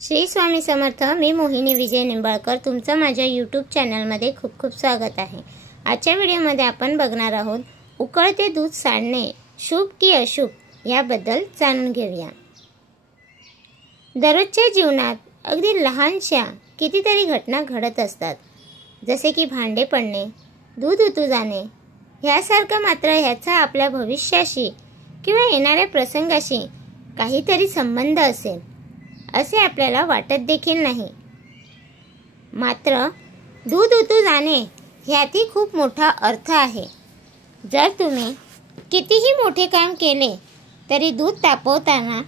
श्री स्वामी समर्थ। मी मोहिनी विजय निंबाळकर तुमचं माझ्या यूट्यूब चॅनलमध्ये खूप खूप स्वागत आहे। आजच्या व्हिडिओमध्ये आपण बघणार आहोत उकळते दूध सांडणे शुभ की अशुभ याबद्दल जाणून घेऊया। दररोजच्या जीवनात अगदी लहानशा कितीतरी घटना घडत असतात, जसे की भांडे पडणे, दूध उतू जाणे यासारखं। मात्र ह्याचा आपल्या भविष्याशी किंवा येणाऱ्या प्रसंगाशी काहीतरी संबंध असेल असे आपल्याला वाटत देखील नाही। मात्र दूध उतू जाणे ह्यातही खूप मोठा अर्थ आहे। जर तुम्ही कितीही मोठे काम केले तरी दूध तापवताना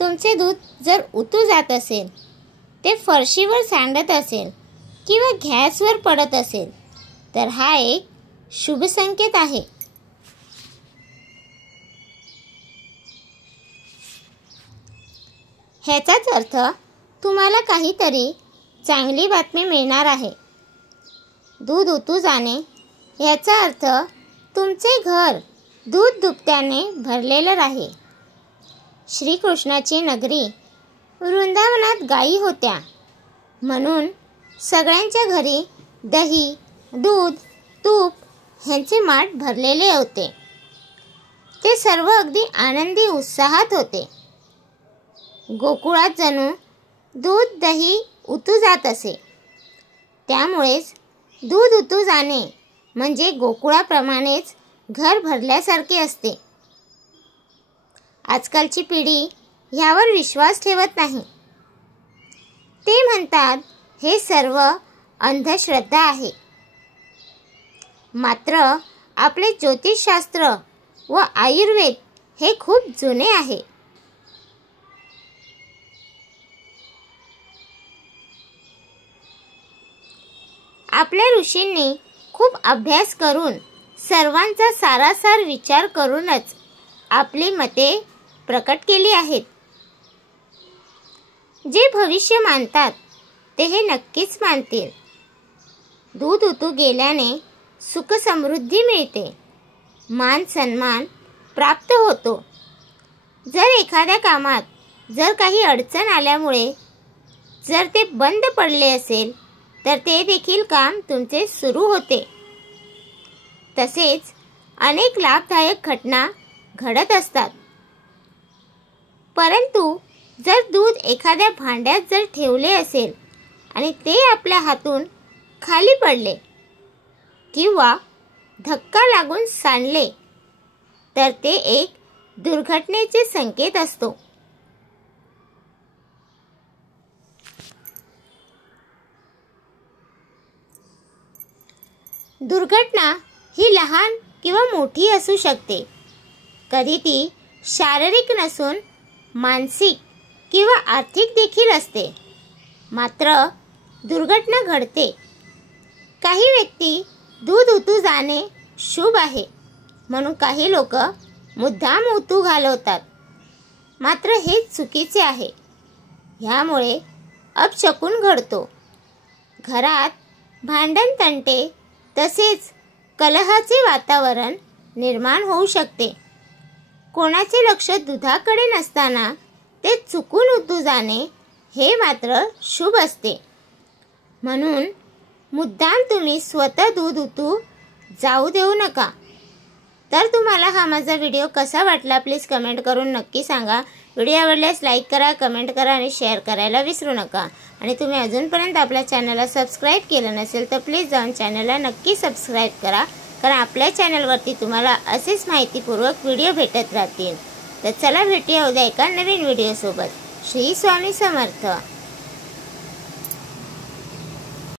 तुमचे दूध जर उतू जात असेल, ते फरशीवर सांडत असेल किंवा गॅसवर पडत असेल तर हा एक शुभ संकेत आहे। ह्याचाच अर्थ तुम्हाला काहीतरी चांगली बातमी मिळणार आहे। दूध उतू जाणे याचा अर्थ तुमचे घर दूध दुभत्याने भरलेलं राहील। श्रीकृष्णाची नगरी वृंदावनात गायी होत्या, म्हणून सगळ्यांच्या घरी दही, दूध, तूप ह्यांचे माठ भरलेले होते। ते सर्व अगदी आनंदी उत्साहात होते। गोकुळात जणू दूध दही उतू जात असे। त्यामुळेच दूध उतू जाणे म्हणजे गोकुळाप्रमाणेच घर भरल्यासारखे असते। आजकालची पिढी ह्यावर विश्वास ठेवत नाही। ते म्हणतात हे सर्व अंधश्रद्धा आहे। मात्र आपले ज्योतिषशास्त्र व आयुर्वेद हे खूप जुने आहे। आपल्या ऋषींनी खूप अभ्यास करून सर्वांचा सारासार विचार करूनच आपली मते प्रकट केली आहेत। जे भविष्य मानतात ते हे नक्कीच मानतील। दूध उतू गेल्याने सुख समृद्धी मिळते, मान सन्मान प्राप्त होतो। जर एखाद्या कामात जर काही अडचण आल्यामुळे जर ते बंद पडले असेल तर ते देखील काम तुमचे सुरू होते। तसेच अनेक लाभदायक घटना घडत असतात। परंतु जर दूध एखाद्या भांड्यात जर ठेवले असेल आणि ते आपल्या हातून खाली पडले किंवा धक्का लागून सांडले तर ते एक दुर्घटनेचे संकेत असतो। दुर्घटना ही लहान किंवा मोठी असू शकते। कधी ती शारीरिक नसून मानसिक किंवा आर्थिक देखील असते। मात्र दुर्घटना घडते। काही व्यक्ती दूध उतू जाणे शुभ आहे म्हणून काही लोक मुद्दाम उतू घालवतात। मात्र हे चुकीचे आहे। ह्यामुळे अपशकुन घडतो। घरात भांडण तंटे तसेच कलहाचे वातावरण निर्माण होऊ शकते। कोणाचे लक्ष दुधाकडे नसताना ते चुकून उतू जाणे हे मात्र शुभ असते। म्हणून मुद्दाम तुम्ही स्वतः दूध उतू जाऊ देऊ नका। तर तुम्हाला हा माझा व्हिडिओ कसा वाटला प्लीज कमेंट करून नक्की सांगा। व्हिडिओ आवडल्यास लाईक करा, कमेंट करा आणि शेअर करायला विसरू नका। आणि तुम्ही अजूनपर्यंत आपल्या चॅनलला सबस्क्राईब केलं नसेल तर प्लीज जाऊन चॅनलला नक्की सबस्क्राईब करा, कारण आपल्या चॅनलवरती तुम्हाला असेच माहितीपूर्वक व्हिडिओ भेटत राहतील। तर चला भेटूया उद्या एका नवीन व्हिडिओसोबत। श्री स्वामी समर्थ।